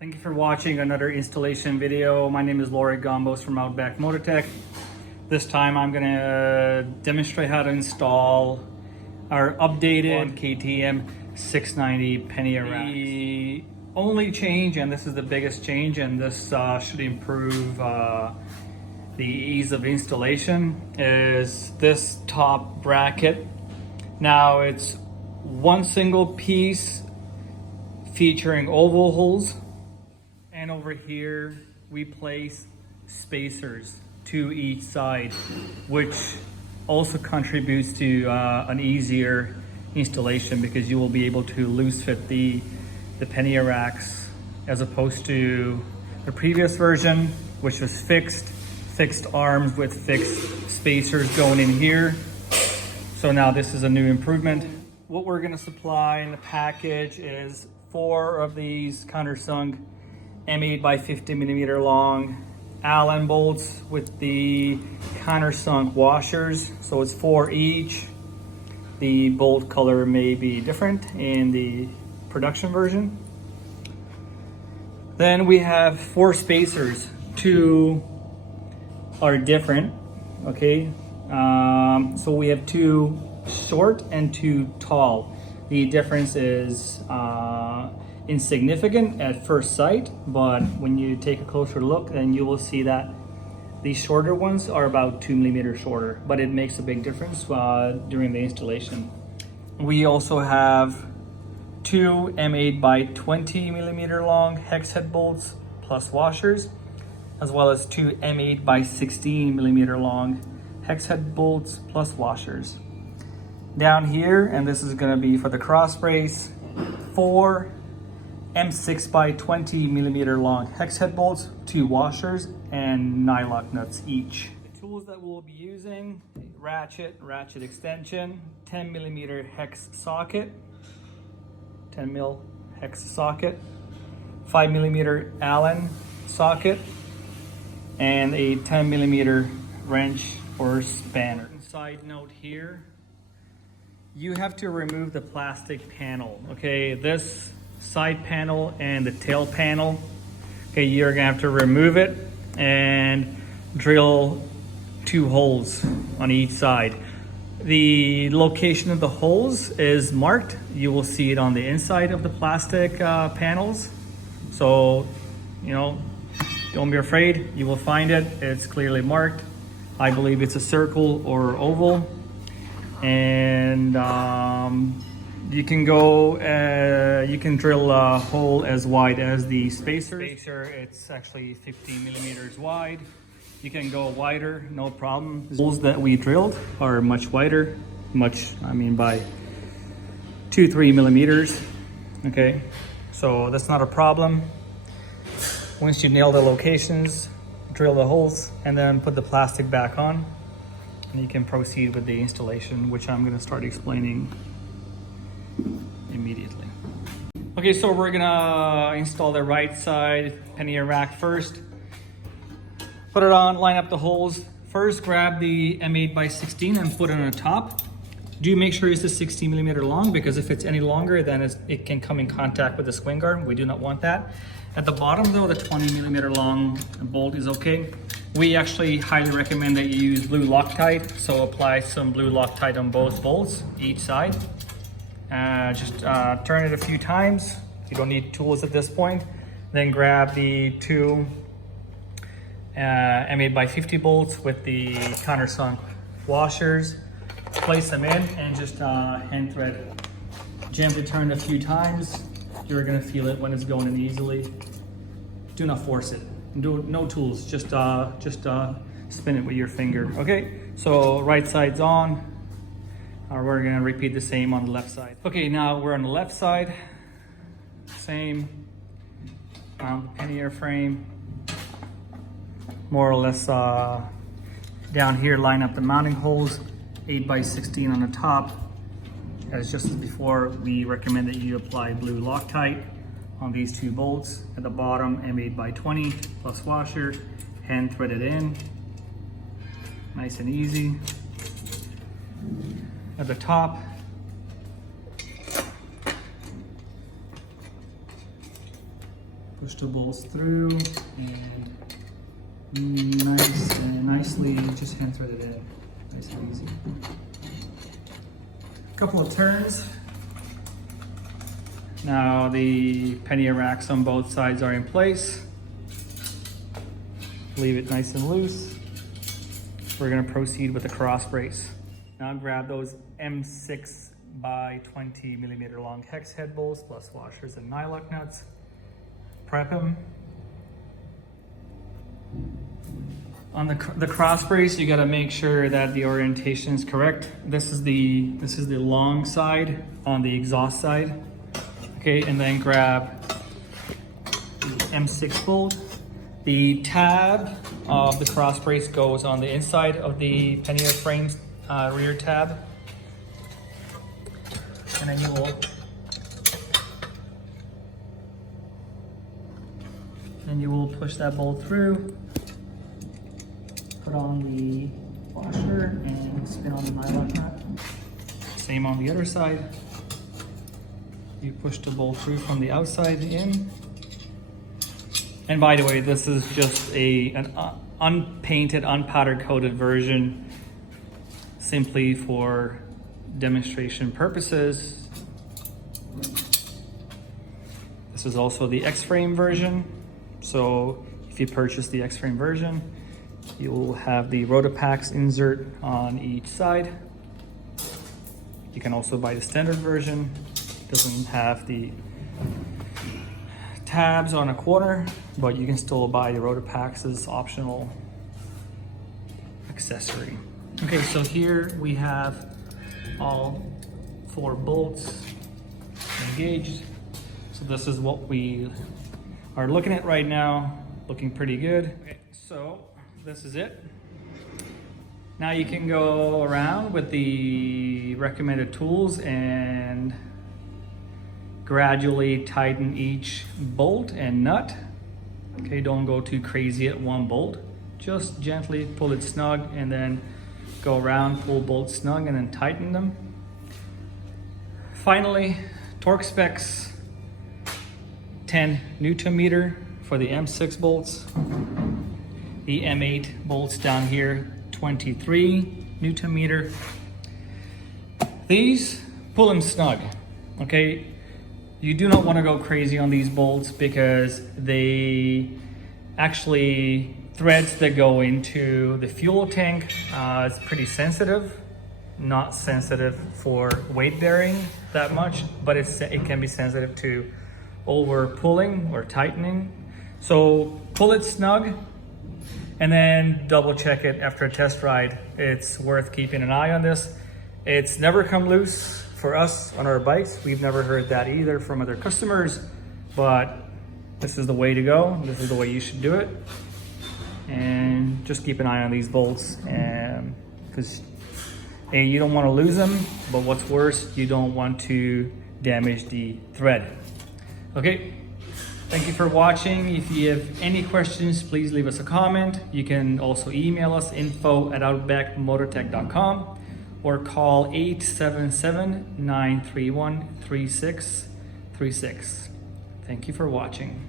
Thank you for watching another installation video. My name is Laurie Gombos from Outback Motortech. This time I'm going to demonstrate how to install our updated KTM 690 Pannier racks. The only change, and this is the biggest change, and this should improve the ease of installation, is this top bracket. Now it's one single piece featuring oval holes. And over here, we place spacers to each side, which also contributes to an easier installation because you will be able to loose fit the Pannier racks as opposed to the previous version, which was fixed arms with fixed spacers going in here. So now this is a new improvement. What we're gonna supply in the package is 4 of these countersunk M8 by 50 millimeter long Allen bolts with the countersunk washers. So it's 4 each. The bolt color may be different in the production version. Then we have 4 spacers. 2 are different, okay? So we have 2 short and 2 tall. The difference is insignificant at first sight, but when you take a closer look, then you will see that the shorter ones are about 2 millimeters shorter, but it makes a big difference during the installation. We also have 2 M8 by 20 millimeter long hex head bolts plus washers, as well as 2 M8 by 16 millimeter long hex head bolts plus washers. Down here, and this is going to be for the cross brace, 4 M6 by 20 millimeter long hex head bolts, 2 washers, and nylock nuts each. The tools that we'll be using: ratchet extension, 10 millimeter hex socket, 10 mil hex socket, 5 millimeter Allen socket, and a 10 millimeter wrench or spanner. Side note here, you have to remove the plastic panel, okay? This side panel and the tail panel, okay, you're gonna have to remove it and drill 2 holes on each side. The location of the holes is marked. You will see it on the inside of the plastic panels. So, you know, don't be afraid, you will find it. It's clearly marked. I believe it's a circle or oval. And you can drill a hole as wide as the spacer. It's actually 15 millimeters wide. You can go wider, no problem. The holes that we drilled are much wider, by 2-3 millimeters. Okay, so that's not a problem. Once you nail the locations, drill the holes, and then put the plastic back on, and you can proceed with the installation, which I'm going to start explaining immediately. Okay, so we're gonna install the right side Pannier rack first. Put it on, line up the holes. First, grab the M8 by 16 and put it on the top. Do make sure it's a 16 millimeter long, because if it's any longer, then it can come in contact with the swing guard. We do not want that. At the bottom though, the 20 millimeter long bolt is okay. We actually highly recommend that you use blue Loctite, so apply some blue Loctite on both bolts, each side. Just turn it a few times. You don't need tools at this point. Then grab the 2 M8 by 50 bolts with the countersunk washers, place them in, and just hand thread. Gently turn a few times. You're gonna feel it when it's going in easily. Do not force it. No tools, just spin it with your finger. Okay, so right side's on. We're gonna repeat the same on the left side. Okay, now we're on the left side. Same, the Pannier frame. More or less down here, line up the mounting holes, 8 by 16 on the top. As just as before, we recommend that you apply blue Loctite on these 2 bolts. At the bottom, M8 by 20 plus washer, hand thread it in. Nice and easy. At the top, Push the bolts through and nicely just hand thread it in. Nice and easy. A couple of turns. Now the pannier racks on both sides are in place. Leave it nice and loose. We're gonna proceed with the cross brace. Now grab those M6 by 20 millimeter long hex head bolts plus washers and nylock nuts. Prep them. On the cross brace, you gotta make sure that the orientation is correct. This is the long side on the exhaust side. Okay, and then grab the M6 bolt. The tab of the cross brace goes on the inside of the pannier frame's rear tab. And then you will push that bolt through, put on the washer and spin on the nylock nut. Same on the other side. You push the bolt through from the outside in. And by the way, this is just an unpainted, unpowder coated version, simply for demonstration purposes. This is also the X-frame version. So if you purchase the X-frame version, you will have the Rotopax insert on each side. You can also buy the standard version. It doesn't have the tabs on a corner, but you can still buy the Rotopax as optional accessory. Okay, so here we have all 4 bolts engaged. So this is what we are looking at right now, looking pretty good. Okay, so this is it. Now you can go around with the recommended tools and gradually tighten each bolt and nut. Okay, don't go too crazy at one bolt. Just gently pull it snug and then go around, pull bolts snug and then tighten them. Finally, torque specs, 10 Newton meter for the M6 bolts. The M8 bolts down here, 23 Newton meter. These, pull them snug, okay? You do not want to go crazy on these bolts because they actually, threads that go into the fuel tank, it's pretty sensitive. Not sensitive for weight bearing that much, but it can be sensitive to over pulling or tightening. So pull it snug and then double check it after a test ride. It's worth keeping an eye on this. It's never come loose for us on our bikes. We've never heard that either from other customers, but this is the way to go. This is the way you should do it. And just keep an eye on these bolts, and because you don't want to lose them, but what's worse, you don't want to damage the thread. Okay, thank you for watching. If you have any questions, please leave us a comment. You can also email us info@outbackmotortech.com or call 877-931-3636. Thank you for watching.